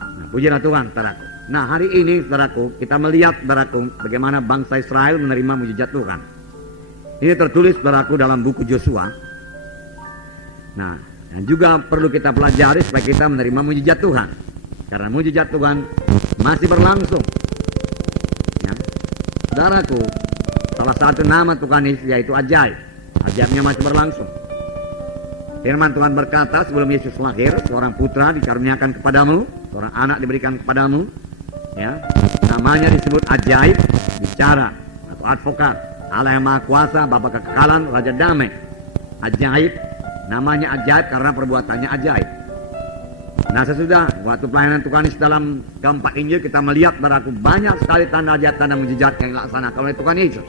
Nah, pujilah Tuhan, saudaraku. Nah, hari ini, saudaraku, kita melihat, saudaraku, bagaimana bangsa Israel menerima mujizat Tuhan. Ini tertulis, saudaraku, dalam buku Yosua. Nah, dan juga perlu kita pelajari supaya kita menerima mujizat Tuhan. Karena mujizat Tuhan masih berlangsung. Ya. Saudaraku, salah satu nama Tuhan Yesus yaitu ajaib. Ajaibnya masih berlangsung. Firman Tuhan berkata, sebelum Yesus lahir, seorang putra dikaruniakan kepadamu, seorang anak diberikan kepadamu. Ya, namanya disebut ajaib, bicara atau advokat, Allah yang Maha Kuasa, Bapa kekekalan, Raja damai. Ajaib, namanya ajaib karena perbuatannya ajaib. Nah, sesudah waktu pelayanan Tuhan Yesus dalam keempat Injil, kita melihat saudaraku banyak sekali tanda ajaib, tanda mujizat yang dilaksanakan oleh Tuhan Yesus.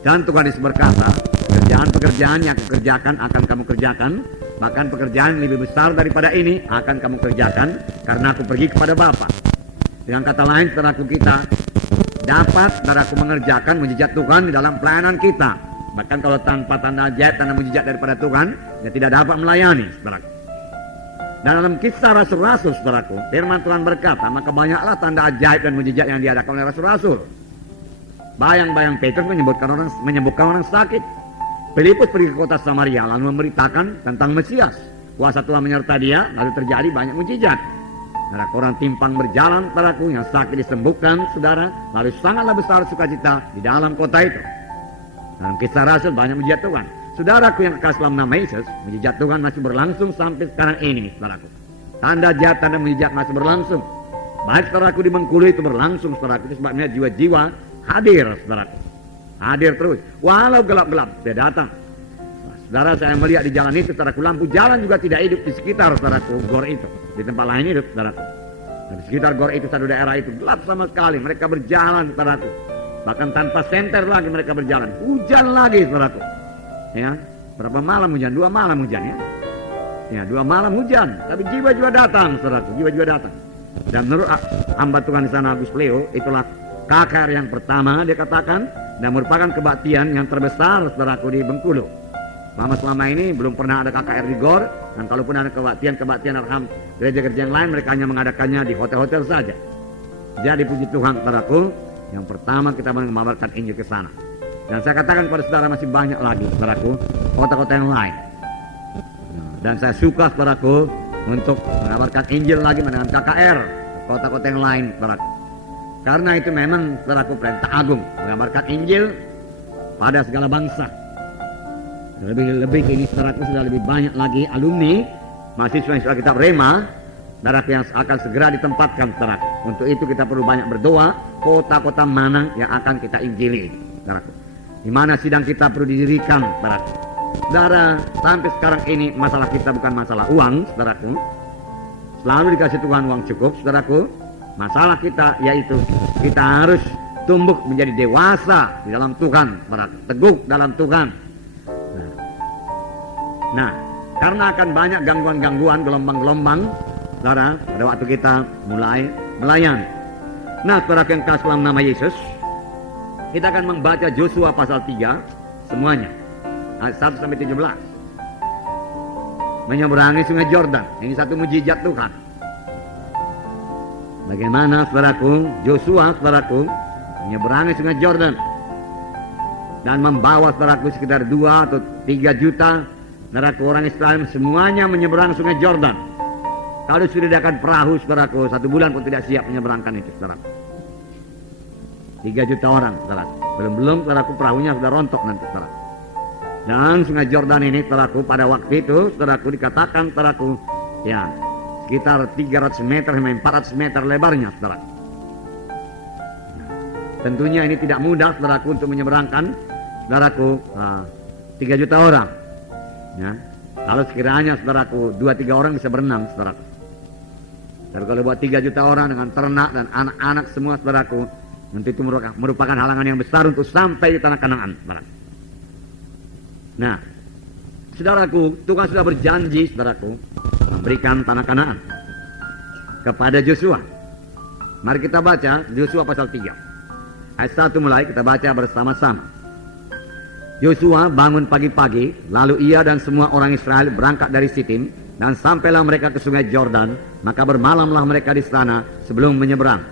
Dan Tuhan Yesus berkata, pekerjaan-pekerjaan yang aku kerjakan akan kamu kerjakan, bahkan pekerjaan yang lebih besar daripada ini akan kamu kerjakan, karena aku pergi kepada Bapa. Dengan kata lain, saudaraku, kita dapat, saudaraku, mengerjakan mujizat Tuhan di dalam pelayanan kita. Bahkan kalau tanpa tanda ajaib, tanda mujizat daripada Tuhan, ya tidak dapat melayani, saudaraku. Dan dalam kisah rasul-rasul, saudaraku, firman Tuhan berkata, maka banyaklah tanda ajaib dan mujizat yang diadakan oleh rasul-rasul. Bayang-bayang Petrus menyembuhkan orang sakit. Filipus pergi ke kota Samaria lalu memberitakan tentang Mesias. Kuasa Tuhan menyertai dia, lalu terjadi banyak mujizat. Nah, orang timpang berjalan, saudaraku, yang sakit disembuhkan, saudara, lalu sangatlah besar sukacita di dalam kota itu. Dalam kisah rasul banyak mujizat Tuhan. Saudaraku yang kekasih dalam nama Yesus, mujizat Tuhan masih berlangsung sampai sekarang ini, saudaraku. Tanda ajaib, tanda mujizat masih berlangsung. Baik, saudaraku, di Bengkulu itu berlangsung, saudaraku. Itu sebabnya jiwa-jiwa hadir, saudaraku. Hadir terus, walau gelap-gelap, dia datang. Saudara, saya melihat di jalan itu, saudaraku, lampu jalan juga tidak hidup di sekitar, saudaraku, gor itu. Di tempat lain hidup, saudaraku. Dan di sekitar gor itu, satu daerah itu, gelap sama sekali. Mereka berjalan, saudaraku. Bahkan tanpa senter lagi mereka berjalan. Hujan lagi, saudaraku. Ya, berapa malam hujan? 2 malam hujan, ya. Ya, 2 malam hujan. Tapi jiwa-jiwa datang, saudaraku, jiwa-jiwa datang. Dan menurut hamba Tuhan di sana, Agus Leo, itulah KKR yang pertama, dia katakan, dan merupakan kebaktian yang terbesar, saudaraku, di Bengkulu. Selama ini belum pernah ada KKR di GOR, dan kalaupun ada kebaktian arham gereja-gereja yang lain, mereka hanya mengadakannya di hotel-hotel saja. Jadi puji Tuhan, saudaraku, yang pertama kita mengabarkan Injil ke sana. Dan saya katakan kepada saudara, masih banyak lagi, saudaraku, kota-kota yang lain. Dan saya suka, saudaraku, untuk mengabarkan Injil lagi dengan KKR, kota-kota yang lain, saudaraku. Karena itu memang, saudaraku, perintah agung, mengabarkan Injil pada segala bangsa. Lebih ini, saudaraku, sudah lebih banyak lagi alumni mahasiswa kitab Rema, saudaraku, yang akan segera ditempatkan, saudaraku. Untuk itu kita perlu banyak berdoa, kota-kota mana yang akan kita injili, saudaraku. Di mana sidang kita perlu didirikan, saudaraku. Saudara, sampai sekarang ini masalah kita bukan masalah uang, saudaraku. Selalu dikasih Tuhan uang cukup, saudaraku. Masalah kita yaitu kita harus tumbuh menjadi dewasa di dalam Tuhan, saudaraku. Teguh dalam Tuhan. Nah, karena akan banyak gangguan-gangguan, gelombang-gelombang, saudara, pada waktu kita mulai melayani. Nah, saudara yang kasih dalam nama Yesus, kita akan membaca Yosua pasal 3 semuanya, ayat 1 sampai 17. Menyeberangi sungai Yordan, ini satu mujizat Tuhan. Bagaimana, saudaraku, Yosua, saudaraku, menyeberangi sungai Yordan dan membawa, saudaraku, sekitar 2 atau 3 juta saudaraku orang Israel semuanya menyeberang sungai Yordan. Kalau sudah diadakan perahu, saudaraku, 1 bulan pun tidak siap menyeberangkan itu, saudaraku. 3 juta orang, saudaraku. Belum, saudaraku, perahunya sudah rontok nanti, saudaraku. Dan sungai Yordan ini, saudaraku, pada waktu itu, saudaraku, dikatakan, saudaraku, ya, sekitar 300 meter sampai 400 meter lebarnya, saudaraku. Nah, tentunya ini tidak mudah, saudaraku, untuk menyeberangkan, saudaraku, 3 juta orang. Ya, kalau sekiranya, saudaraku, 2-3 orang bisa berenang, saudaraku. Dan kalau buat 3 juta orang dengan ternak dan anak-anak semua, saudaraku, nanti itu merupakan halangan yang besar untuk sampai di tanah Kanaan, saudaraku. Nah, saudaraku, Tuhan sudah berjanji, saudaraku, memberikan tanah Kanaan kepada Yosua. Mari kita baca Yosua pasal 3 ayat 1 mulai, kita baca bersama-sama. Yosua bangun pagi-pagi, lalu ia dan semua orang Israel berangkat dari Sitim Dan sampailah mereka ke sungai Jordan, maka bermalamlah mereka di sana sebelum menyeberang.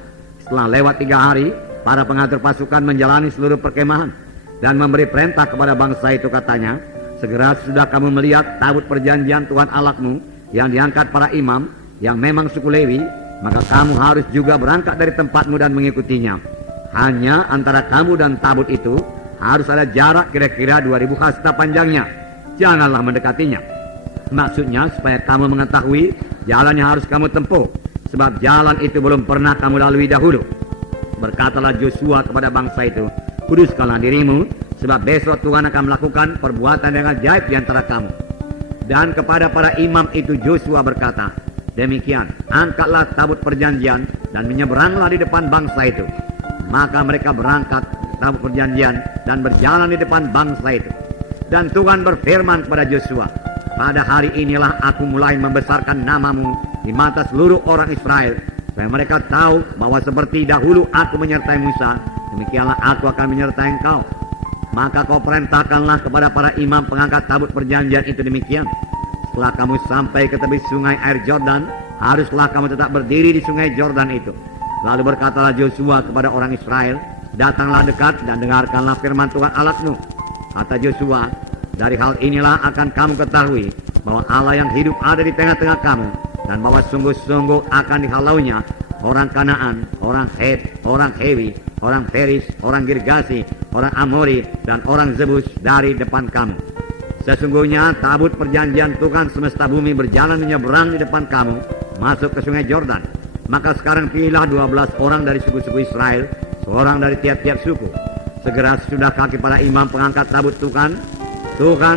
Setelah lewat 3 hari, para pengatur pasukan menjalani seluruh perkemahan dan memberi perintah kepada bangsa itu, katanya, segera sudah kamu melihat tabut perjanjian Tuhan Allahmu yang diangkat para imam yang memang suku Lewi, maka kamu harus juga berangkat dari tempatmu dan mengikutinya. Hanya antara kamu dan tabut itu harus ada jarak kira-kira 2000 hasta panjangnya. Janganlah mendekatinya. Maksudnya supaya kamu mengetahui jalan yang harus kamu tempuh, sebab jalan itu belum pernah kamu lalui dahulu. Berkatalah Joshua kepada bangsa itu, kuduskanlah dirimu, sebab besok Tuhan akan melakukan perbuatan yang ajaib di antara kamu. Dan kepada para imam itu Joshua berkata, demikian, angkatlah tabut perjanjian dan menyeberanglah di depan bangsa itu. Maka mereka berangkat tabut perjanjian dan berjalan di depan bangsa itu. Dan Tuhan berfirman kepada Joshua, pada hari inilah aku mulai membesarkan namamu di mata seluruh orang Israel, supaya mereka tahu bahwa seperti dahulu aku menyertai Musa, demikianlah aku akan menyertai engkau. Maka kau perintahkanlah kepada para imam pengangkat tabut perjanjian itu demikian. Setelah kamu sampai ke tepi sungai air Jordan, haruslah kamu tetap berdiri di sungai Jordan itu. Lalu berkatalah Joshua kepada orang Israel, datanglah dekat dan dengarkanlah firman Tuhan Allahmu. Kata Joshua, dari hal inilah akan kamu ketahui bahwa Allah yang hidup ada di tengah-tengah kamu, dan bahwa sungguh-sungguh akan dihalaunya orang Kanaan, orang Het, orang Hewi, orang Feris, orang Girgasi, orang Amori, dan orang Zebus dari depan kamu. Sesungguhnya tabut perjanjian Tuhan semesta bumi berjalan menyeberang di depan kamu, masuk ke sungai Jordan. Maka sekarang pilihlah 12 orang dari suku-suku Israel, seorang dari tiap-tiap suku. Segera sesudah kaki para imam pengangkat tabut Tuhan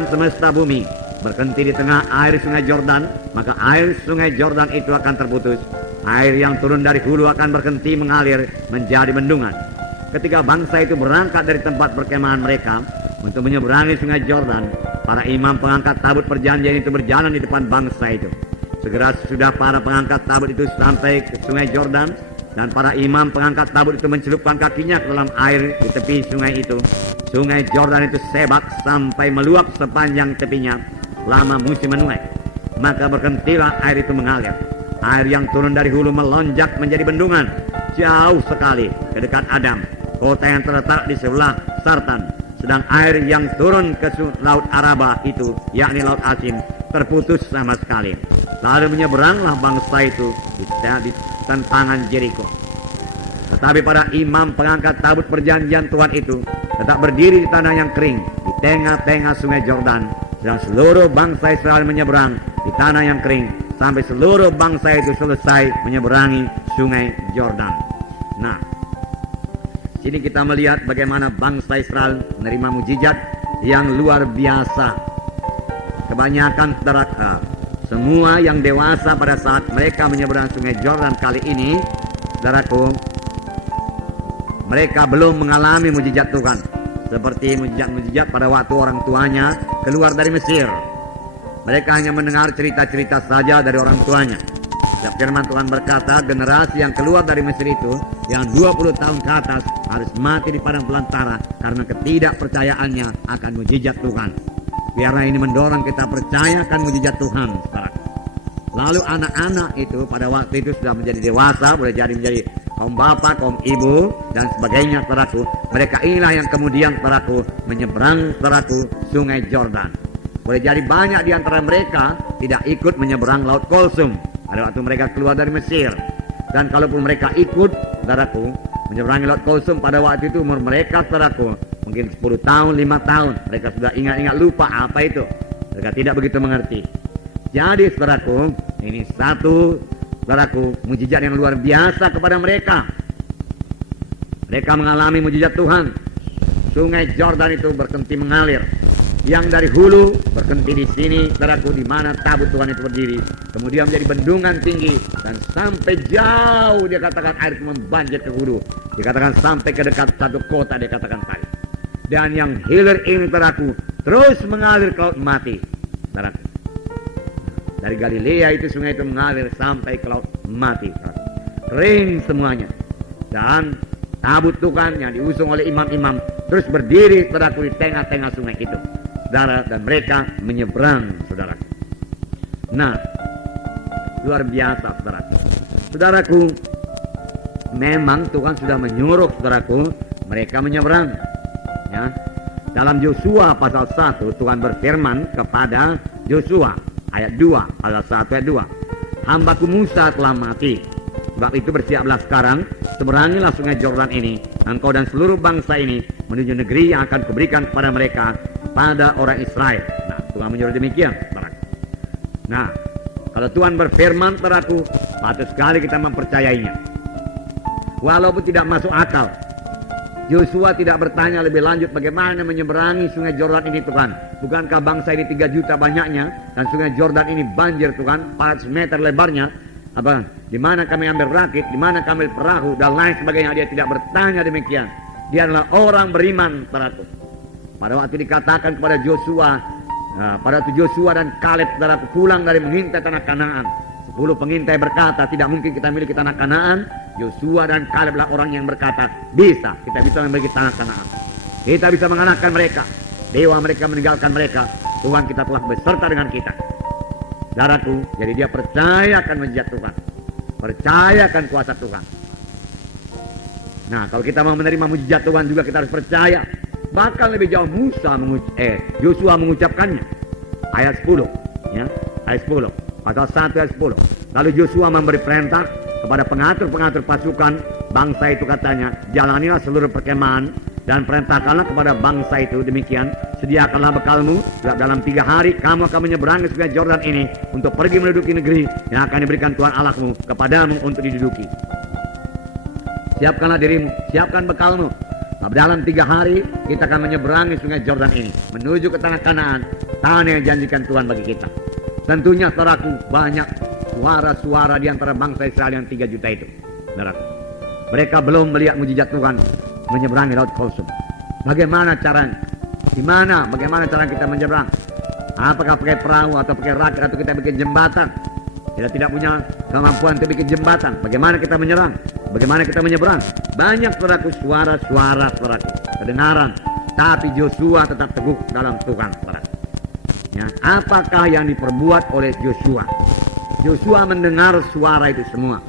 semesta bumi berhenti di tengah air sungai Jordan, maka air sungai Jordan itu akan terputus. Air yang turun dari hulu akan berhenti mengalir menjadi bendungan. Ketika bangsa itu berangkat dari tempat perkemahan mereka untuk menyeberangi sungai Jordan, para imam pengangkat tabut perjanjian itu berjalan di depan bangsa itu. Segera sudah para pengangkat tabut itu sampai ke sungai Jordan, dan para imam pengangkat tabut itu mencelupkan kakinya ke dalam air di tepi sungai itu. Sungai Jordan itu sebak sampai meluap sepanjang tepinya lama musim menuai. Maka berhentilah air itu mengalir. Air yang turun dari hulu melonjak menjadi bendungan jauh sekali ke dekat Adam, kota yang terletak di sebelah Sartan. Sedang air yang turun ke laut Araba itu, yakni laut asin, terputus sama sekali. Lalu menyeberanglah bangsa itu di tantangan Jericho. Tetapi para imam pengangkat tabut perjanjian Tuhan itu tetap berdiri di tanah yang kering di tengah-tengah sungai Jordan, sedang seluruh bangsa Israel menyeberang di tanah yang kering sampai seluruh bangsa itu selesai menyeberangi sungai Jordan. Nah, sini kita melihat bagaimana bangsa Israel menerima mujizat yang luar biasa. Kebanyakan semua yang dewasa pada saat mereka menyeberang sungai Jordan kali ini, saudaraku, mereka belum mengalami mujizat Tuhan seperti mujizat pada waktu orang tuanya keluar dari Mesir. Mereka hanya mendengar cerita-cerita saja dari orang tuanya. Dan firman Tuhan berkata, generasi yang keluar dari Mesir itu, yang 20 tahun ke atas, harus mati di padang belantara karena ketidakpercayaannya akan mujizat Tuhan. Biarlah ini mendorong kita percaya akan mujizat Tuhan. Lalu anak-anak itu pada waktu itu sudah menjadi dewasa, boleh jadi menjadi kaum bapak, kaum ibu, dan sebagainya, saudaraku. Mereka inilah yang kemudian, saudaraku, menyeberang, saudaraku, sungai Jordan. Boleh jadi banyak di antara mereka tidak ikut menyeberang laut Kulsum pada waktu mereka keluar dari Mesir. Dan kalaupun mereka ikut, saudaraku, menyeberangi laut Kulsum pada waktu itu, umur mereka, saudaraku, mungkin 10 tahun, 5 tahun. Mereka sudah ingat-ingat lupa apa itu. Mereka tidak begitu mengerti. Jadi, saudaraku, ini satu, saudaraku, mujizat yang luar biasa kepada mereka. Mereka mengalami mujizat Tuhan. Sungai Jordan itu berhenti mengalir. Yang dari hulu berhenti di sini, saudaraku, di mana tabut Tuhan itu berdiri. Kemudian menjadi bendungan tinggi dan sampai jauh, dia katakan air itu membanjir ke hulu. Dikatakan sampai ke dekat satu kota, dia katakan tadi. Dan yang hilir ini, saudaraku, terus mengalir ke laut mati, saudaraku. Dari Galilea itu sungai itu mengalir sampai ke laut mati, kering semuanya. Dan tabut Tuhan yang diusung oleh imam-imam terus berdiri, saudaraku, di tengah-tengah sungai itu, saudara, dan mereka menyeberang, saudara. Nah, luar biasa, saudaraku. Saudaraku, memang Tuhan sudah menyuruh saudaraku mereka menyeberang. Ya. Dalam Yosua pasal 1 Tuhan berfirman kepada Yosua ayat 2, pasal 1 ayat 2. Hambaku Musa telah mati. Sebab itu bersiaplah sekarang, seberangilah sungai Yordan ini, engkau dan seluruh bangsa ini menuju negeri yang akan kuberikan kepada mereka, pada orang Israel. Nah, Tuhan menyuruh demikian, saudaraku. Nah, kalau Tuhan berfirman, saudaraku, patut sekali kita mempercayainya. Walaupun tidak masuk akal, Yosua tidak bertanya lebih lanjut bagaimana menyeberangi sungai Yordan ini, Tuhan. Bukankah bangsa ini 3 juta banyaknya dan sungai Yordan ini banjir, Tuhan, 400 meter lebarnya. Apa? Di mana kami ambil rakit, di mana kami ambil perahu dan lain sebagainya. Dia tidak bertanya demikian. Dia adalah orang beriman, saudaraku. Pada waktu dikatakan kepada Yosua, pada waktu Yosua dan Kaleb, saudaraku, pulang dari mengintai tanah Kanaan, 10 pengintai berkata, tidak mungkin kita miliki tanah Kanaan. Yosua dan Kaleb adalah orang yang berkata, bisa, kita bisa memiliki tanah Kanaan. Kita bisa mengalahkan mereka. Dewa mereka meninggalkan mereka. Tuhan kita telah beserta dengan kita. Saudaraku, jadi dia percaya akan mujizat Tuhan. Percaya akan kuasa Tuhan. Nah, kalau kita mau menerima mujizat Tuhan juga kita harus percaya. Bahkan lebih jauh Yosua mengucapkannya. Ayat 10, ya, ayat 10. Pasal 1 ayat 10. Lalu Yosua memberi perintah kepada pengatur-pengatur pasukan bangsa itu, katanya, jalanilah seluruh perkemahan dan perintahkanlah kepada bangsa itu demikian, sediakanlah bekalmu, dalam 3 hari kamu akan menyeberangi sungai Yordan ini untuk pergi menduduki negeri yang akan diberikan Tuhan Allahmu kepadamu untuk diduduki. Siapkanlah dirimu, siapkan bekalmu. Dalam 3 hari kita akan menyeberangi sungai Yordan ini menuju ke tanah Kanaan, tanah yang dijanjikan Tuhan bagi kita. Tentunya, saudaraku, banyak suara-suara di antara bangsa Israel yang 3 juta itu, saudaraku. Mereka belum melihat mujizat Tuhan menyeberangi Laut Kulsum. Bagaimana caranya? Bagaimana cara kita menyeberang? Apakah pakai perahu atau pakai rakit atau kita bikin jembatan? Kita tidak punya kemampuan untuk bikin jembatan. Bagaimana kita menyerang? Bagaimana kita menyeberang? Banyak, saudaraku, suara-suara, saudaraku, kedengaran. Tapi Yosua tetap teguh dalam Tuhan, saudaraku. Ya, apakah yang diperbuat oleh Yosua? Yosua mendengar suara itu semua.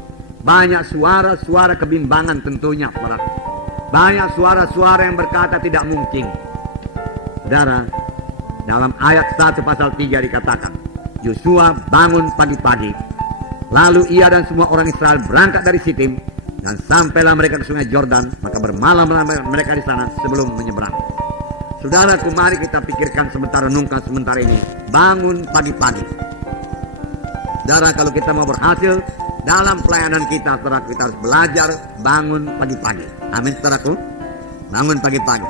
Banyak suara-suara kebimbangan tentunya, saudara. Banyak suara-suara yang berkata tidak mungkin. Saudara, dalam ayat 1 pasal 3 dikatakan, Yosua bangun pagi-pagi, lalu ia dan semua orang Israel berangkat dari Sitim, dan sampailah mereka ke sungai Yordan, maka bermalamlah mereka di sana sebelum menyeberang. Saudaraku, mari kita pikirkan sebentar, renungkan sebentar ini. Bangun pagi-pagi. Saudara, kalau kita mau berhasil dalam pelayanan kita, saudara, kita harus belajar bangun pagi-pagi. Amin, saudaraku. Bangun pagi-pagi.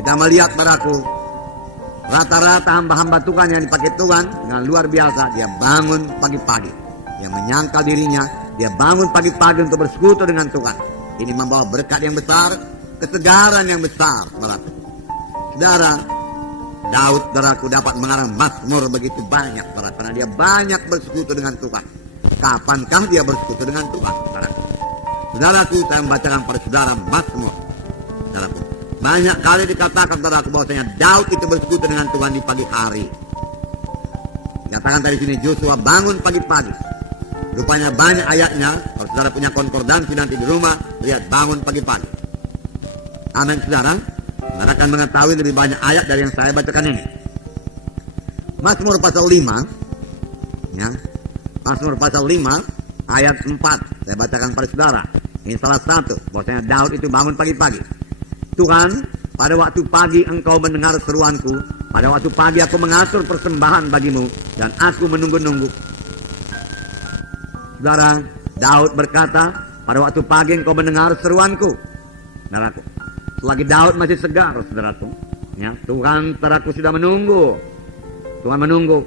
Kita melihat, saudaraku, rata-rata hamba-hamba Tuhan yang dipakai Tuhan dengan luar biasa, dia bangun pagi-pagi. Dia menyangkal dirinya, dia bangun pagi-pagi untuk bersekutu dengan Tuhan. Ini membawa berkat yang besar, kesegaran yang besar, saudaraku. Saudara, Daud, saudaraku, dapat mengarang mazmur begitu banyak, saudara, karena dia banyak bersekutu dengan Tuhan. Kapankah dia bersekutu dengan Tuhan, saudaraku? Saudaraku, saya membacakan pada saudara mazmur, saudaraku. Banyak kali dikatakan, saudaraku, bahwasanya Daud itu bersekutu dengan Tuhan di pagi hari. Dikatakan dari sini, Yosua bangun pagi-pagi. Rupanya banyak ayatnya. Kalau saudara punya konkordansi nanti di rumah, lihat bangun pagi-pagi. Amin, saudara. Saudara akan mengetahui lebih banyak ayat dari yang saya bacakan ini. Mazmur pasal 5, ya. Mazmur pasal 5 ayat 4. Saya bacakan pada saudara. Ini salah satu bahwasanya Daud itu bangun pagi-pagi. Tuhan, pada waktu pagi engkau mendengar seruanku. Pada waktu pagi aku mengatur persembahan bagimu dan aku menunggu-nunggu. Saudara, Daud berkata, pada waktu pagi engkau mendengar seruanku. Saudaraku, selagi Daud masih segar, saudaraku, ya, Tuhan, saudaraku, sudah menunggu. Tuhan menunggu.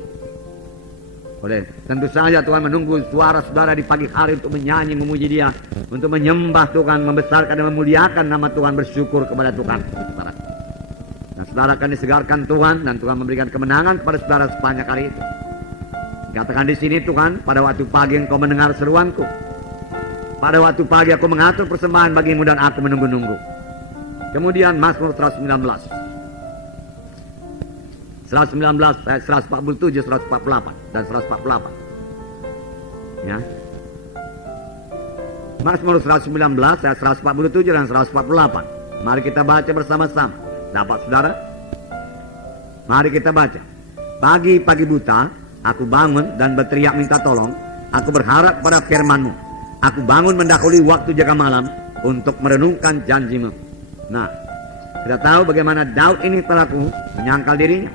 Tentu saja Tuhan menunggu suara saudara di pagi hari untuk menyanyi, memuji Dia, untuk menyembah Tuhan, membesarkan dan memuliakan nama Tuhan, bersyukur kepada Tuhan, saudara. Dan saudara akan disegarkan Tuhan, dan Tuhan memberikan kemenangan kepada saudara sepanjang hari itu. Dikatakan di sini, Tuhan, pada waktu pagi engkau mendengar seruanku. Pada waktu pagi aku mengatur persembahan bagimu dan aku menunggu-nunggu. Kemudian Mazmur 119. 119, ayat 147, 148 dan 148. Ya. Mazmur 119 ayat 147 dan 148. Mari kita baca bersama-sama. Dapat saudara? Mari kita baca. Pagi-pagi buta, aku bangun dan berteriak minta tolong. Aku berharap pada firman-Mu. Aku bangun mendahului waktu jaga malam untuk merenungkan janji-Mu. Nah, kita tahu bagaimana Daud ini pelaku menyangkal dirinya.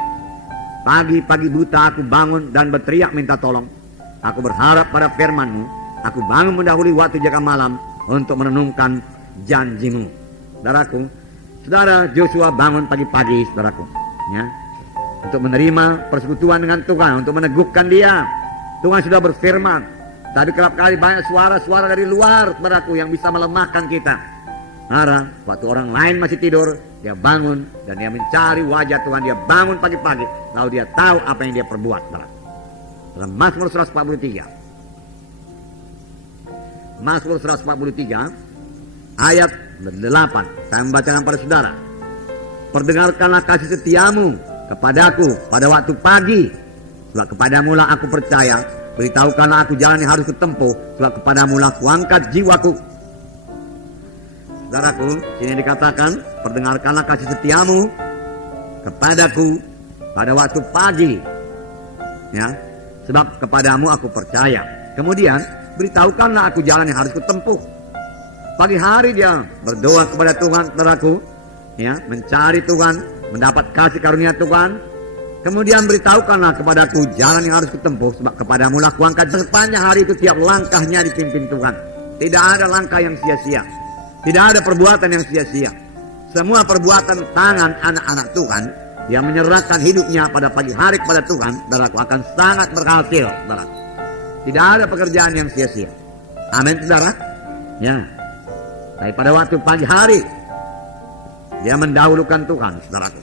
Pagi-pagi buta aku bangun dan berteriak minta tolong. Aku berharap pada firman-Mu. Aku bangun mendahului waktu jaga malam untuk merenungkan janji-Mu. Saudaraku, saudara Joshua bangun pagi-pagi, saudaraku, ya, untuk menerima persekutuan dengan Tuhan, untuk meneguhkan dia. Tuhan sudah berfirman, tapi kerap kali banyak suara-suara dari luar, saudaraku, yang bisa melemahkan kita. Saudara, waktu orang lain masih tidur, dia bangun dan dia mencari wajah Tuhan. Dia bangun pagi-pagi, lalu dia tahu apa yang dia perbuat, saudara. Dalam Mazmur 143, Mazmur 143 ayat 8, saya membacakan pada saudara. Perdengarkanlah kasih setiamu kepadaku pada waktu pagi, sebab kepadamu lah aku percaya. Beritahukanlah aku jalan yang harus kutempuh, sebab kepadamu lah kuangkat jiwaku. Saudaraku, sini dikatakan, perdengarkanlah kasih setiamu kepadaku pada waktu pagi, ya, sebab kepadamu aku percaya. Kemudian beritahukanlah aku jalan yang harus kutempuh. Pagi hari dia berdoa kepada Tuhan, saudaraku, ya, mencari Tuhan, mendapat kasih karunia Tuhan. Kemudian beritahukanlah kepadaku jalan yang harus kutempuh, sebab kepadamu lah kuangkat. Sepanjang hari itu tiap langkahnya dipimpin Tuhan. Tidak ada langkah yang sia-sia, tidak ada perbuatan yang sia-sia. Semua perbuatan tangan anak-anak Tuhan yang menyerahkan hidupnya pada pagi hari kepada Tuhan, saudaraku, akan sangat berhasil, saudaraku. Tidak ada pekerjaan yang sia-sia. Amin, saudara. Ya. Tapi pada waktu pagi hari dia mendahulukan Tuhan, saudaraku.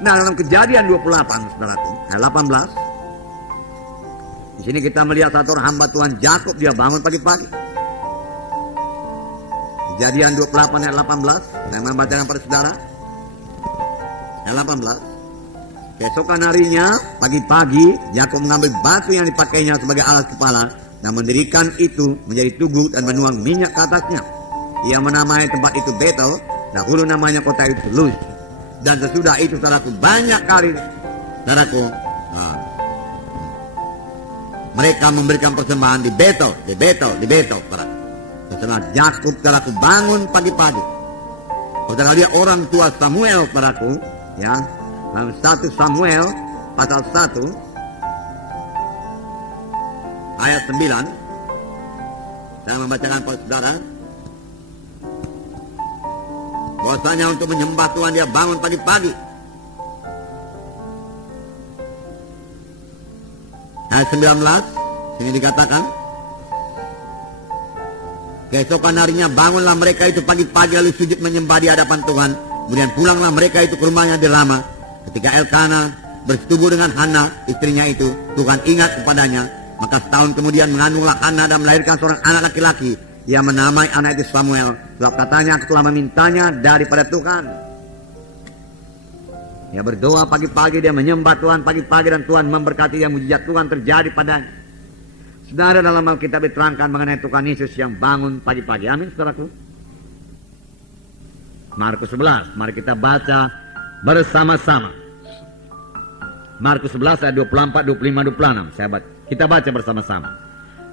Nah, dalam Kejadian 28, saudaraku, ayat 18. Di sini kita melihat satu orang hamba Tuhan Yakub, dia bangun pagi-pagi. Kejadian 28 ayat 18. Saya membacakan pada saudara. Ayat 18. Keesokan harinya, pagi-pagi, Yakub mengambil batu yang dipakainya sebagai alas kepala dan mendirikan itu menjadi tugu dan menuang minyak ke atasnya. Ia menamai tempat itu Betel, dahulu namanya kota itu Luz. Dan sesudah itu, saudaraku, banyak kali, saudaraku, mereka memberikan persembahan di Betel, saudaraku. Setelah Yakub, saudaraku, bangun pagi-pagi. Saudara, dia orang tua Samuel, saudaraku, ya. Dalam 1 Samuel pasal 1 ayat 9, saya membacakan kepada saudara bahwasanya untuk menyembah Tuhan dia bangun pagi-pagi. Ayat 19 sini dikatakan, keesokan harinya bangunlah mereka itu pagi-pagi lalu sujud menyembah di hadapan Tuhan. Kemudian pulanglah mereka itu ke rumahnya di Rama. Ketika Elkana bersetubuh dengan Hana, istrinya itu, Tuhan ingat kepadanya. Maka setahun kemudian mengandunglah Hana dan melahirkan seorang anak laki-laki. Ia menamai anak itu Samuel, sebab katanya aku telah memintanya daripada Tuhan. Dia berdoa pagi-pagi, dia menyembah Tuhan pagi-pagi, dan Tuhan memberkati dia. Mujizat Tuhan terjadi padanya. Saudara, dalam Alkitab diterangkan mengenai Tuhan Yesus yang bangun pagi-pagi. Amin, saudaraku. Markus 11, mari kita baca bersama-sama. Markus 11 ayat 24, 25, 26. Kita baca bersama-sama.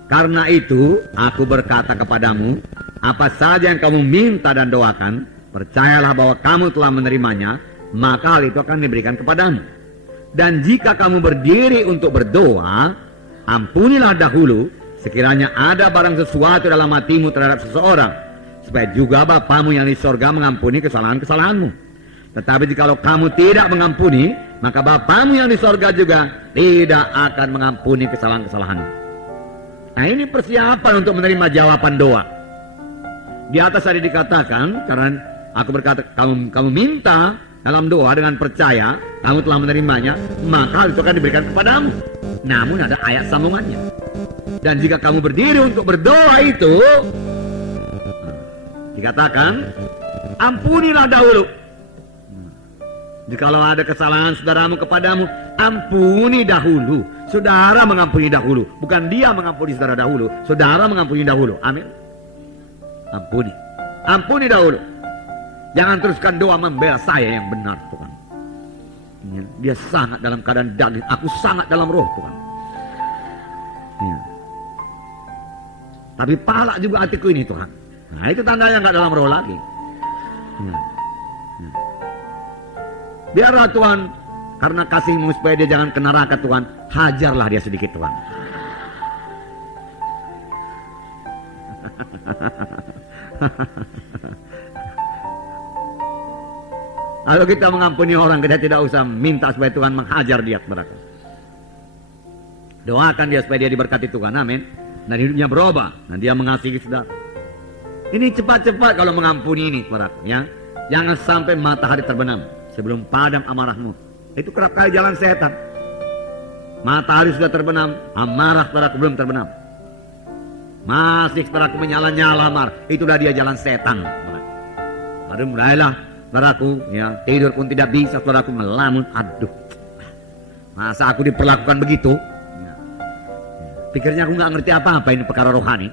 Karena itu aku berkata kepadamu, apa saja yang kamu minta dan doakan, percayalah bahwa kamu telah menerimanya, maka hal itu akan diberikan kepadamu. Dan jika kamu berdiri untuk berdoa, ampunilah dahulu sekiranya ada barang sesuatu dalam hatimu terhadap seseorang, supaya juga Bapamu yang di sorga mengampuni kesalahan-kesalahanmu. Tetapi jikalau kamu tidak mengampuni, maka Bapamu yang di sorga juga tidak akan mengampuni kesalahan-kesalahanmu. Nah, ini persiapan untuk menerima jawaban doa. Di atas tadi dikatakan, karena aku berkata, kamu minta dalam doa dengan percaya, kamu telah menerimanya, maka itu akan diberikan kepadamu. Namun ada ayat sambungannya. Dan jika kamu berdiri untuk berdoa itu, dikatakan, ampunilah dahulu. Jikalau ada kesalahan saudaramu kepadamu, ampuni dahulu. Saudara mengampuni dahulu. Bukan dia mengampuni saudara dahulu. Saudara mengampuni dahulu. Amin. Ampuni. Ampuni dahulu. Jangan teruskan doa membela saya yang benar, Tuhan. Ya, dia sangat dalam keadaan daging. Aku sangat dalam roh, Tuhan. Ya. Tapi palak juga hatiku ini, Tuhan. Nah, itu tandanya nggak dalam roh lagi. Ya. Ya. Biarlah Tuhan, karena kasih-Mu supaya dia jangan ke neraka, Tuhan, hajarlah dia sedikit, Tuhan. Kalau kita mengampuni orang, kita tidak usah minta supaya Tuhan menghajar dia, saudara. Doakan dia supaya dia diberkati Tuhan, amin. Dan hidupnya berubah, dan dia mengasihi saudara. Ini cepat-cepat kalau mengampuni ini, saudara, ya. Jangan sampai matahari terbenam sebelum padam amarahmu. Itu kerap kali jalan setan. Matahari sudah terbenam, amarah saudaraku belum terbenam. Masih saudaraku menyala-nyala marah, itulah dia jalan setan. Baru mulailah saudaraku, ya, tidur pun tidak bisa, saudaraku melamun. Aduh, masa aku diperlakukan begitu? Ya. Pikirnya aku nggak ngerti apa-apa ini perkara rohani.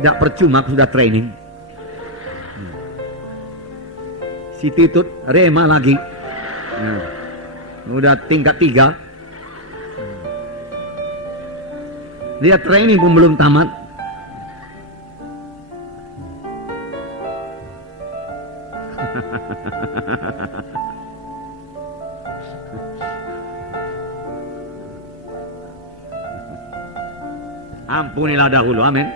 Tidak percuma, aku sudah training. Si Titut rema lagi. Ya. Udah tingkat 3. Dia training pun belum tamat. Ampunilah dahulu, amin.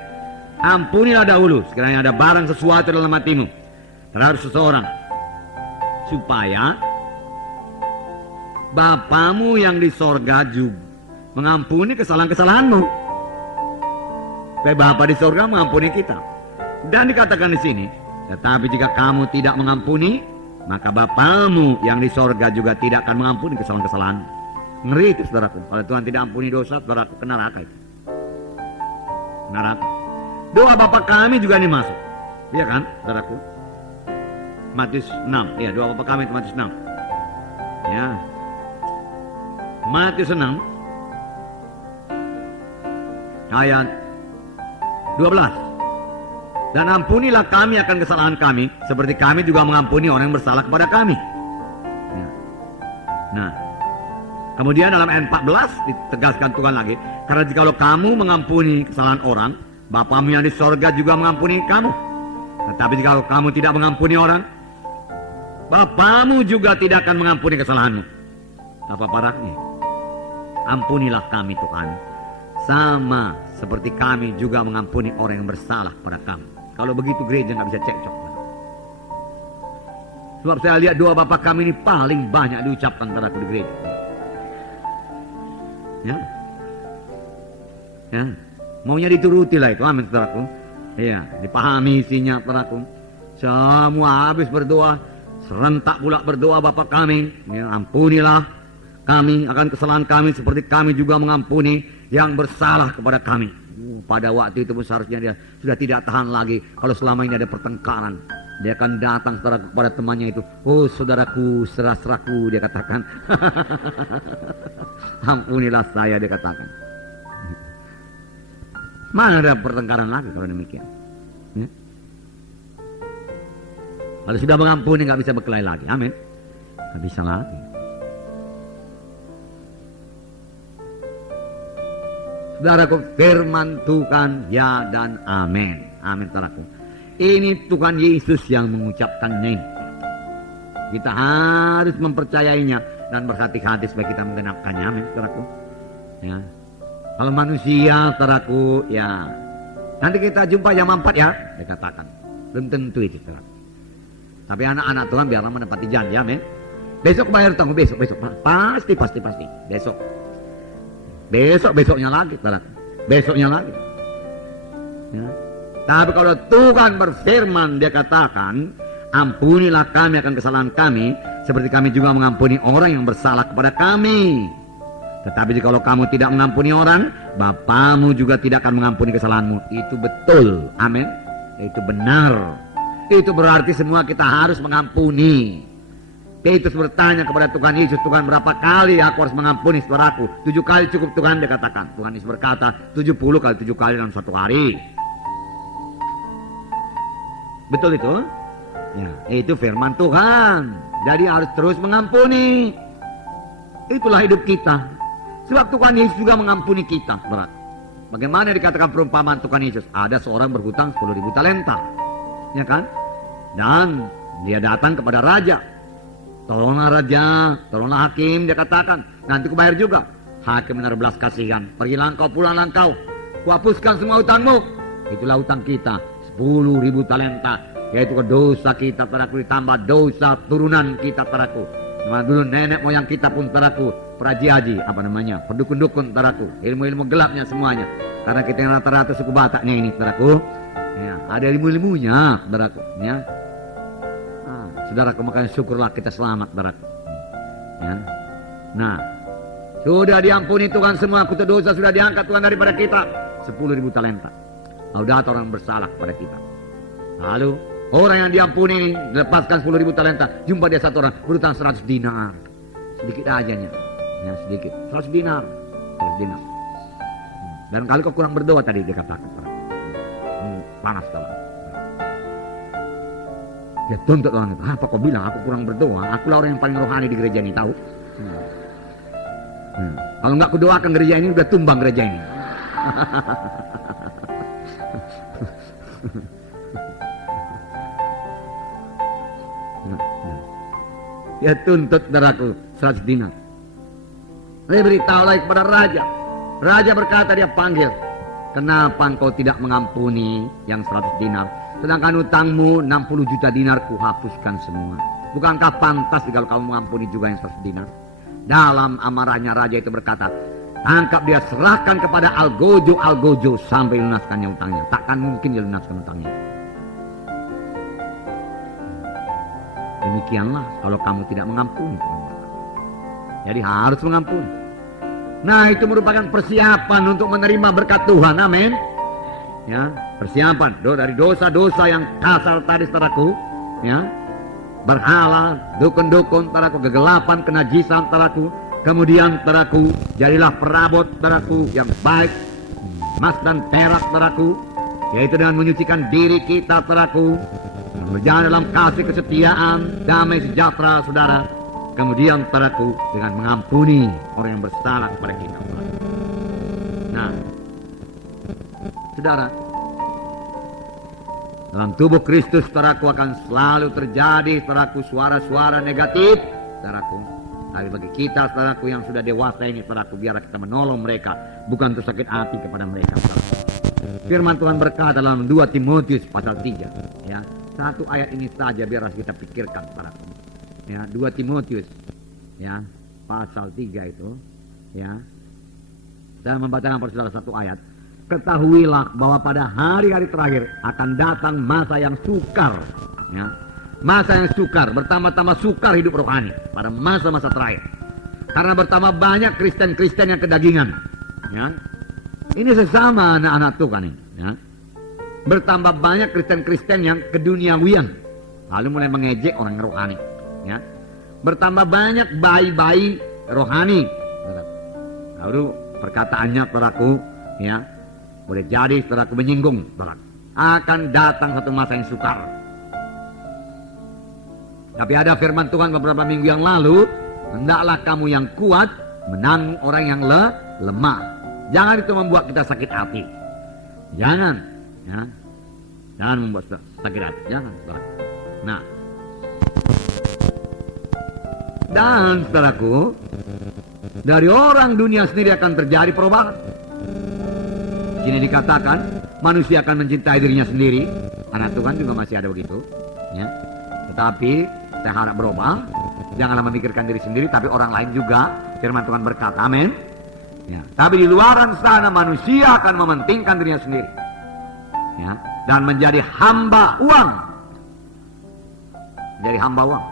Ampunilah dahulu sekiranya ada barang sesuatu dalam hatimu terhadap seseorang, supaya Bapamu yang di sorga juga mengampuni kesalahan-kesalahanmu. Supaya Bapa di sorga mengampuni kita. Dan dikatakan di sini, tetapi jika kamu tidak mengampuni, maka Bapamu yang di sorga juga tidak akan mengampuni kesalahan-kesalahan. Ngeri itu, saudaraku. Kalau Tuhan tidak ampuni dosa, saudaraku ke neraka itu. Neraka. Doa Bapa kami juga ini masuk. Iya kan, saudaraku? Matius 6. Ya, doa Bapa kami itu Matius 6. Ya. Matius 6 ayat 12. Dan ampunilah kami akan kesalahan kami, seperti kami juga mengampuni orang yang bersalah kepada kami. Ya. Nah, kemudian dalam ayat 14 ditegaskan Tuhan lagi, karena jikalau kamu mengampuni kesalahan orang, Bapamu yang di sorga juga mengampuni kamu. Tetapi jikalau kamu tidak mengampuni orang, Bapamu juga tidak akan mengampuni kesalahanmu. Apa parahnya? Ampunilah kami, Tuhan, sama seperti kami juga mengampuni orang yang bersalah pada kami. Kalau begitu gereja nggak bisa cekcok. Sebab saya lihat doa Bapa kami ini paling banyak diucapkan saudaraku di gereja. Ya, ya, maunya dituruti lah itu, amin saudaraku. Iya, dipahami isinya saudaraku. Semua habis berdoa, serentak pula berdoa Bapa kami, ya, ampunilah kami akan kesalahan kami seperti kami juga mengampuni yang bersalah kepada kami. Pada waktu itu pun seharusnya dia sudah tidak tahan lagi. Kalau selama ini ada pertengkaran, dia akan datang saudara kepada temannya itu. Oh saudaraku, serah-serahku, dia katakan. Ampunilah saya, dia katakan. Mana ada pertengkaran lagi kalau demikian? Ya? Kalau sudah mengampuni nggak bisa berkelahi lagi, amin. Nggak bisa lagi. Saudaraku, firman Tuhan ya dan amin. Amin saudaraku. Ini Tuhan Yesus yang mengucapkannya. Kita harus mempercayainya dan berhati-hati supaya kita menggenapkannya. Amin saudaraku. Ya. Kalau manusia saudaraku, ya nanti kita jumpa jam 4 ya, dikatakan. Belum tentu itu saudaraku. Tapi anak-anak Tuhan biarlah menepati janji, amin. Besok bayar utang, besok. Pasti. Besoknya lagi, saudara. Besoknya lagi. Ya. Tapi kalau Tuhan berfirman, dia katakan, ampunilah kami akan kesalahan kami, seperti kami juga mengampuni orang yang bersalah kepada kami. Tetapi jika kamu tidak mengampuni orang, Bapamu juga tidak akan mengampuni kesalahanmu. Itu betul, amin. Itu benar. Itu berarti semua kita harus mengampuni. Petrus bertanya kepada Tuhan Yesus, Tuhan, berapa kali aku harus mengampuni saudaraku? 7 kali cukup Tuhan, dia katakan. Tuhan Yesus berkata 70 kali 7 kali dalam 1 hari. Betul itu? Ya, itu firman Tuhan. Jadi harus terus mengampuni. Itulah hidup kita. Sebab Tuhan Yesus juga mengampuni kita, saudara. Bagaimana dikatakan perumpamaan Tuhan Yesus? Ada seorang berhutang 10.000 talenta, ya kan? Dan dia datang kepada raja. Tolonglah raja, tolonglah hakim, dia katakan. Nanti kubayar juga. Hakim benar belas kasihan. Pergilah engkau, pulanglah engkau. Kuhapuskan semua hutangmu. Itulah hutang kita, 10.000 talenta. Yaitu ke dosa kita, saudaraku, ditambah dosa turunan kita, saudaraku. Dulu nenek moyang kita pun, saudaraku, praji-aji, apa namanya, pendukun-dukun, saudaraku, ilmu-ilmu gelapnya semuanya. Karena kita yang rata-rata suku Bataknya ini, saudaraku, ya, ada ilmu-ilmunya, saudaraku, ya. Saudaraku, makanya syukurlah kita selamat, saudaraku, ya. Nah, sudah diampuni Tuhan semua, kutu dosa sudah diangkat Tuhan daripada kita, 10.000 talenta. Laudat orang bersalah kepada kita. Lalu orang yang diampuni ini dilepaskan 10.000 talenta. Jumpa dia satu orang berutang 100 dinar. Sedikit aja nya. Ya, sedikit. 100 dinar. 100 dinar. Dan kali kau kurang berdoa tadi dia katakan. Panas kawan. Dia tuntut orang itu. Apa kau bilang aku kurang berdoa? Akulah orang yang paling rohani di gereja ini, tahu? Kalau enggak kudoakan gereja ini udah tumbang gereja ini. Dia tuntut, saudaraku, 100 dinar. Dia beritahu lagi kepada raja. Raja berkata, dia panggil, kenapa engkau tidak mengampuni yang 100 dinar? Sedangkan utangmu 60 juta dinar ku hapuskan semua. Bukankah pantas kalau kamu mengampuni juga yang 100 dinar? Dalam amarahnya raja itu berkata, tangkap dia, serahkan kepada Algojo sampai lunaskannya utangnya. Takkan mungkin dia lunaskan utangnya. Demikianlah kalau kamu tidak mengampuni. Jadi harus mengampuni. Nah, itu merupakan persiapan untuk menerima berkat Tuhan. Amin. Ya, persiapan dari dosa-dosa yang kasar tadi, saudaraku, ya. Berhala, dukun-dukun, saudaraku, kegelapan, kenajisan, saudaraku. Kemudian, saudaraku, jadilah perabot, saudaraku, yang baik, emas dan perak, saudaraku, yaitu dengan menyucikan diri kita, saudaraku, berjalan dalam kasih kesetiaan, damai sejahtera, saudara. Kemudian, saudaraku, dengan mengampuni orang yang bersalah kepada kita. Nah, saudara, dalam tubuh Kristus, saudaraku, akan selalu terjadi, saudaraku, suara-suara negatif, saudaraku. Tapi bagi kita, saudaraku, yang sudah dewasa ini, saudaraku, biarlah kita menolong mereka, bukan untuk sakit hati kepada mereka, saudaraku. Firman Tuhan berkata dalam 2 Timotius pasal 3, ya. Satu ayat ini saja biarlah kita pikirkan, saudaraku. Ya, 2 Timotius, ya, pasal 3 itu, ya. Saya membacakan pada saudara satu ayat. Ketahuilah bahwa pada hari-hari terakhir akan datang masa yang sukar, ya. Masa yang sukar, bertambah-tambah sukar hidup rohani pada masa-masa terakhir. Karena bertambah banyak Kristen-Kristen yang kedagingan, ya. Ini sesama anak-anak Tuhan ini, ya. Bertambah banyak Kristen-Kristen yang keduniawian, lalu mulai mengejek orang rohani, ya. Bertambah banyak bayi-bayi rohani, lalu perkataannya, saudaraku, ya, boleh jadi saudaraku menyinggung, saudaraku. Akan datang satu masa yang sukar. Tapi ada firman Tuhan beberapa minggu yang lalu, hendaklah kamu yang kuat menang orang yang lemah. Jangan itu membuat kita sakit hati. Jangan, ya. Jangan membuat sakit hati. Jangan, saudaraku. Nah, dan saudaraku, dari orang dunia sendiri akan terjadi perubahan. Sini dikatakan manusia akan mencintai dirinya sendiri. Anak Tuhan juga masih ada begitu, ya. Tetapi saya harap berubah. Janganlah memikirkan diri sendiri, tapi orang lain juga. Firman Tuhan berkata, amin. Ya. Tapi di luaran sana manusia akan mementingkan dirinya sendiri, ya, dan menjadi hamba uang. Jadi hamba uang.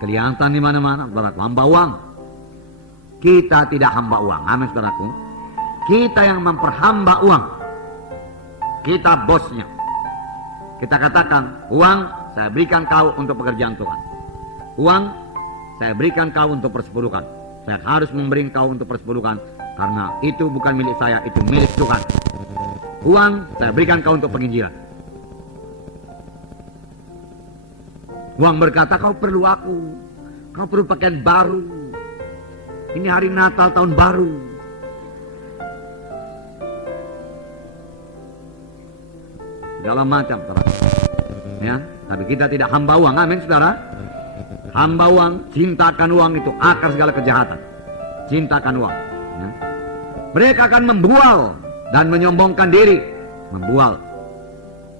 Kelihatan di mana-mana, saudaraku, hamba uang. Kita tidak hamba uang, amin, saudaraku. Kita yang memperhamba uang. Kita bosnya. Kita katakan uang saya berikan kau untuk pekerjaan Tuhan. Uang, saya berikan kau untuk persepuluhan. Saya harus memberi kau untuk persepuluhan, karena itu bukan milik saya, itu milik Tuhan. Uang, saya berikan kau untuk penginjilan. Uang berkata, kau perlu aku. Kau perlu pakaian baru. Ini hari Natal, tahun baru. Segala macam, saudara. Ya, tapi kita tidak hamba uang, amin saudara. Hamba uang, cintakan uang itu akar segala kejahatan. Cintakan uang. Ya. Mereka akan membual dan menyombongkan diri. Membual,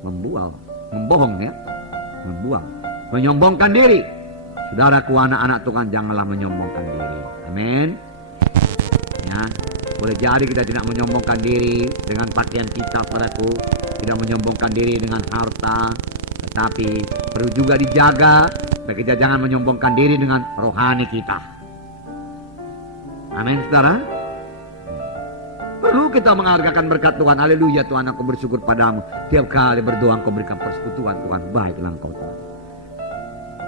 membohong ya, membual, menyombongkan diri. Saudaraku, anak-anak Tuhan, janganlah menyombongkan diri. Amin. Ya, boleh jadi kita tidak menyombongkan diri dengan pakaian kita, saudaraku, tidak menyombongkan diri dengan harta, tetapi perlu juga dijaga supaya kita jangan menyombongkan diri dengan rohani kita. Amin, saudara. Perlu kita menghargakan berkat Tuhan. Haleluya, Tuhan, aku bersyukur padamu. Tiap kali berdoa engkau berikan persekutuan, Tuhan. Baiklah engkau, Tuhan.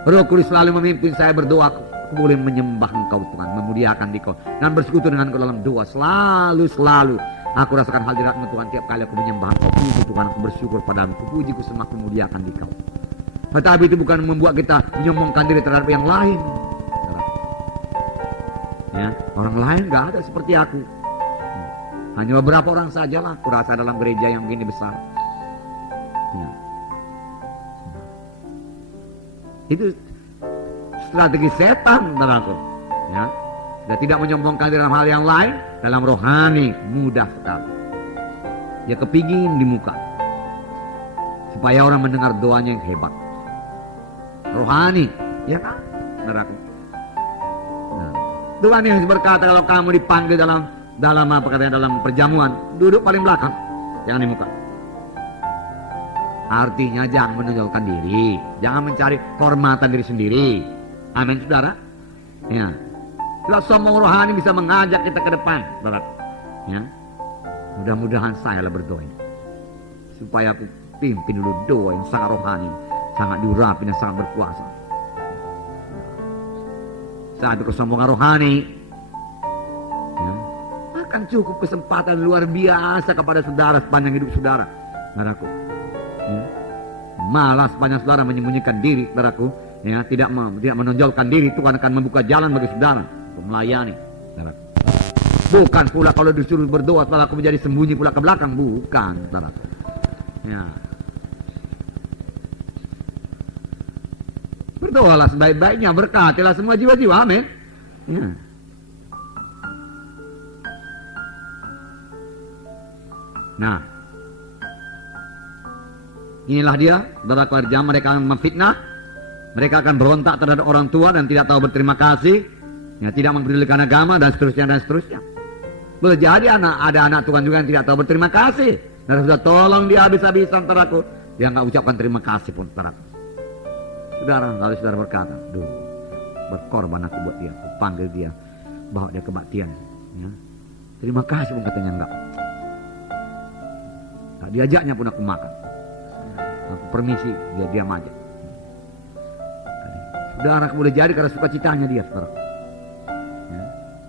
Roh Kudus selalu memimpin saya berdoa. Aku boleh menyembah engkau, Tuhan, memuliakan Engkau dan bersekutu dengan Engkau dalam doa. Selalu aku rasakan hadirat-Mu, Tuhan. Tiap kali aku menyembah Engkau, puji Tuhan, aku bersyukur padamu, aku puji, ku sembah, aku memuliakan Engkau. Tetapi itu bukan membuat kita menyombongkan diri terhadap yang lain. Ya, orang lain gak ada seperti aku. Hanya beberapa orang sajalah aku rasa dalam gereja yang begini besar. Ya. Itu strategi setan, saudaraku. Ya, dia tidak menyombongkan dalam hal yang lain, dalam rohani mudah sekali. Dia kepingin di muka, supaya orang mendengar doanya yang hebat. Rohani, ya kan, saudaraku. Nah, Tuhan Yesus berkata, kalau kamu dipanggil dalam apa katanya, dalam perjamuan, duduk paling belakang, jangan di muka. Artinya jangan menonjolkan diri, jangan mencari kehormatan diri sendiri. Amin, saudara. Ya, kalau sombong rohani bisa mengajak kita ke depan, saudara. Ya, mudah-mudahan saya lah berdoa supaya aku pimpin dulu doa yang sangat rohani, sangat diurapi dan sangat berkuasa. Saat kesombongan rohani, ya, akan cukup kesempatan luar biasa kepada saudara sepanjang hidup saudara, saudaraku. Ya. Malah sepanjang saudara menyembunyikan diri, saudaraku, ya, tidak menonjolkan diri, Tuhan akan membuka jalan bagi saudara untuk melayani, saudaraku. Bukan pula kalau disuruh berdoa, saudaraku, menjadi sembunyi pula ke belakang, bukan, saudaraku. Ya. Berdoalah sebaik-baiknya, berkatilah semua jiwa-jiwa, amin. Ya. Nah, inilah dia, saudara kerja, mereka akan memfitnah, mereka akan berontak terhadap orang tua dan tidak tahu berterima kasih, ya, tidak mempedulikan agama dan seterusnya dan seterusnya. Boleh jadi ada anak Tuhan juga yang tidak tahu berterima kasih, dan sudah tolong dia habis-habisan, saudaraku, dia nggak ucapkan terima kasih pun, saudaraku. Saudara, lalu saudara berkata, duh, berkorban aku buat dia, aku panggil dia, bawa dia kebaktian, ya. Terima kasih pun katanya enggak. Nah, diajaknya pun aku makan. Aku permisi, dia diam aja. Saudara, boleh jadi karena sukacitanya dia, saudara. Ya.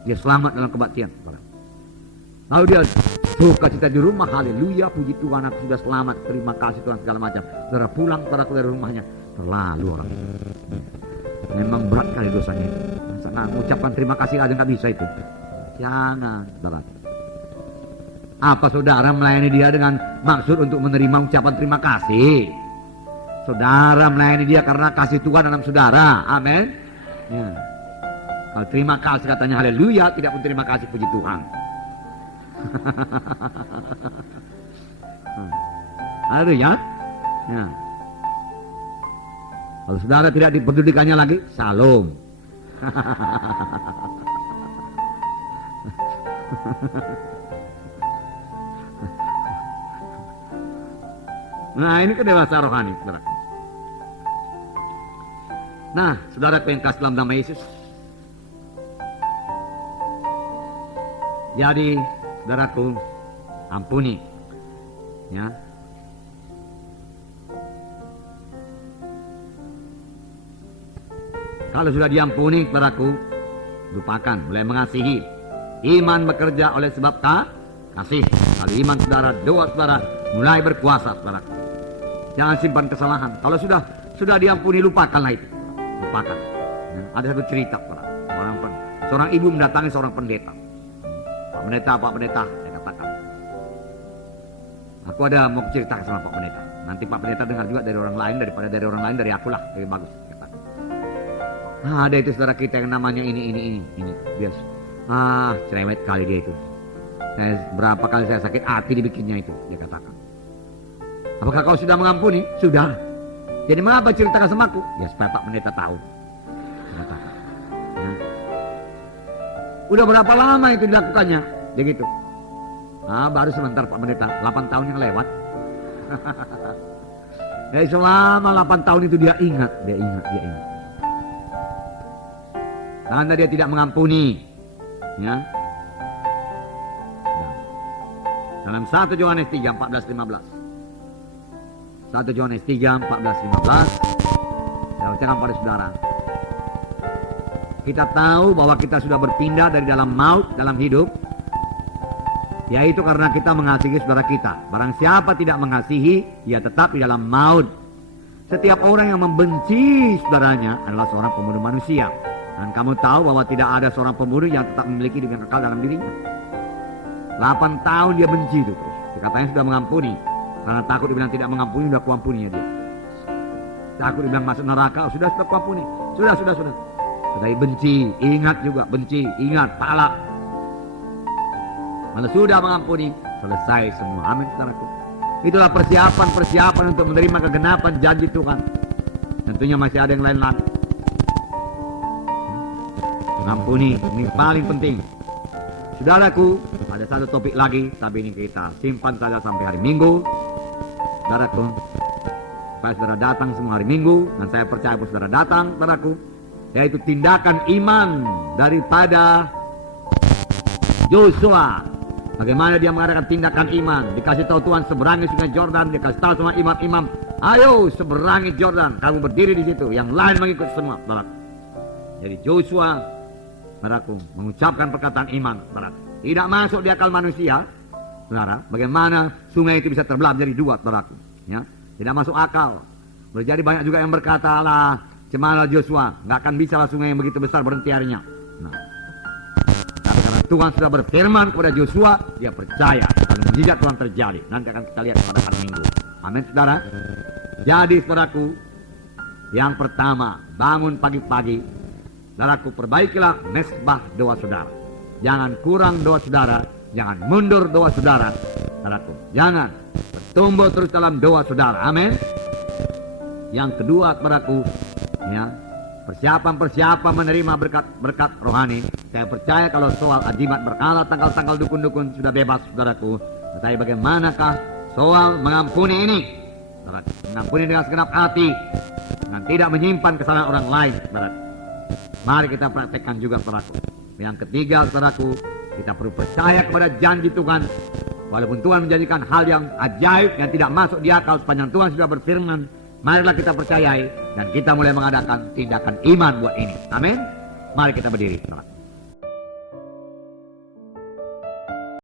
Dia selamat dalam kebaktian, saudara. Lalu dia sukacita di rumah, haleluya, puji Tuhan, aku sudah selamat, terima kasih Tuhan, segala macam. Saudara pulang, saudaraku, dari rumahnya, terlalu orang. Memang berat kali dosanya itu. Sangat mengucapkan terima kasih aja nggak bisa itu. Jangan, saudara. Apa saudara melayani dia dengan maksud untuk menerima ucapan terima kasih? Saudara melayani dia karena kasih Tuhan dalam saudara. Amin. Ya. Kalau terima kasih katanya haleluya, tidak pun terima kasih puji Tuhan. Haleluya. Ya. Kalau saudara tidak dipedulikannya lagi, salam. Nah, ini kedewasaan rohani, saudara. Nah, saudara yang kasih dalam nama Yesus. Jadi, saudaraku, ampuni, ya. Kalau sudah diampuni, saudaraku, lupakan, mulai mengasihi. Iman bekerja oleh sebab kasih. Kalau iman saudara, doa saudara mulai berkuasa, saudaraku. Jangan simpan kesalahan. Kalau sudah diampuni, lupakanlah itu. Lupakan. Ada satu cerita, saudara. Seorang ibu mendatangi seorang pendeta. Pak pendeta, saya katakan, aku ada mau cerita sama Pak pendeta. Nanti Pak pendeta dengar juga dari orang lain, daripada dari orang lain, dari akulah, lebih bagus. Ada itu saudara kita yang namanya ini. Bias. Cerewet kali dia itu. Berapa kali saya sakit hati dibikinnya itu, dia katakan. Apakah kau sudah mengampuni? Sudah. Jadi mengapa ceritakan sama aku? Ya supaya Pak pendeta tahu. Katakan. Udah berapa lama itu dilakukannya? Dia gitu. Baru sebentar Pak pendeta, 8 tahun yang lewat. Jadi selama 8 tahun itu dia ingat. Karena dia tidak mengampuni. Ya. Dalam 1 Yohanes 3, 14-15. 1 Yohanes 3, 14-15. Saya bacakan pada saudara. Kita tahu bahwa kita sudah berpindah dari dalam maut dalam hidup, yaitu karena kita mengasihi saudara kita. Barang siapa tidak mengasihi, ia tetap di dalam maut. Setiap orang yang membenci saudaranya adalah seorang pembunuh manusia. Dan kamu tahu bahwa tidak ada seorang pembunuh yang tetap memiliki dengan kekal dalam dirinya. 8 tahun dia benci itu terus. Katanya sudah mengampuni. Karena takut dibilang tidak mengampuni, sudah kuampuninya dia. Takut dibilang masuk neraka, sudah kuampuni. Sudah. Tetapi benci, ingat juga, ingat, pala. Kalau sudah mengampuni, selesai semua. Amin, saudaraku. Itulah persiapan untuk menerima kegenapan janji Tuhan. Tentunya masih ada yang lain lagi. Mengampuni, ini paling penting. Saudaraku, ada satu topik lagi, tapi ini kita simpan saja sampai hari Minggu. Saudaraku, supaya saudara datang semua hari Minggu, dan saya percaya bahwa saudara datang, saudaraku, yaitu tindakan iman daripada Yosua. Bagaimana dia mengadakan tindakan iman. Dikasih tahu Tuhan seberangi sungai Jordan. Dikasih tahu sama imam-imam, ayo seberangi Jordan, kamu berdiri di situ, yang lain mengikut semua, saudaraku. Jadi Yosua, saudaraku, mengucapkan perkataan iman, saudaraku. Tidak masuk di akal manusia, saudara, bagaimana sungai itu bisa terbelah menjadi 2, saudaraku. Ya, tidak masuk akal. Berjadi banyak juga yang berkata, lah, cemana Joshua, nggak akan bisa lah sungai yang begitu besar berhenti harinya. Nah, tapi karena Tuhan sudah berfirman kepada Joshua, dia percaya kalau mujizat Tuhan terjadi. Nanti akan kita lihat pada hari Minggu. Amin, saudara. Jadi, saudaraku, yang pertama, bangun pagi-pagi, saudaraku, perbaikilah mesbah doa saudara. Jangan kurang doa saudara, jangan mundur doa saudara, saudaraku. Jangan bertumbuh terus dalam doa saudara. Amin. Yang kedua, saudaraku, ya, persiapan menerima berkat rohani. Saya percaya kalau soal ajimat berkala, tanggal-tanggal dukun-dukun sudah bebas, saudaraku. Tetapi bagaimanakah soal mengampuni ini? Saudaraku, mengampuni dengan segenap hati, dengan tidak menyimpan kesalahan orang lain, saudaraku. Mari kita praktekkan juga, saudaraku. Yang ketiga, saudaraku, kita perlu percaya kepada janji Tuhan. Walaupun Tuhan menjanjikan hal yang ajaib yang tidak masuk di akal, sepanjang Tuhan sudah berfirman, marilah kita percayai dan kita mulai mengadakan tindakan iman buat ini. Amin. Mari kita berdiri, saudara.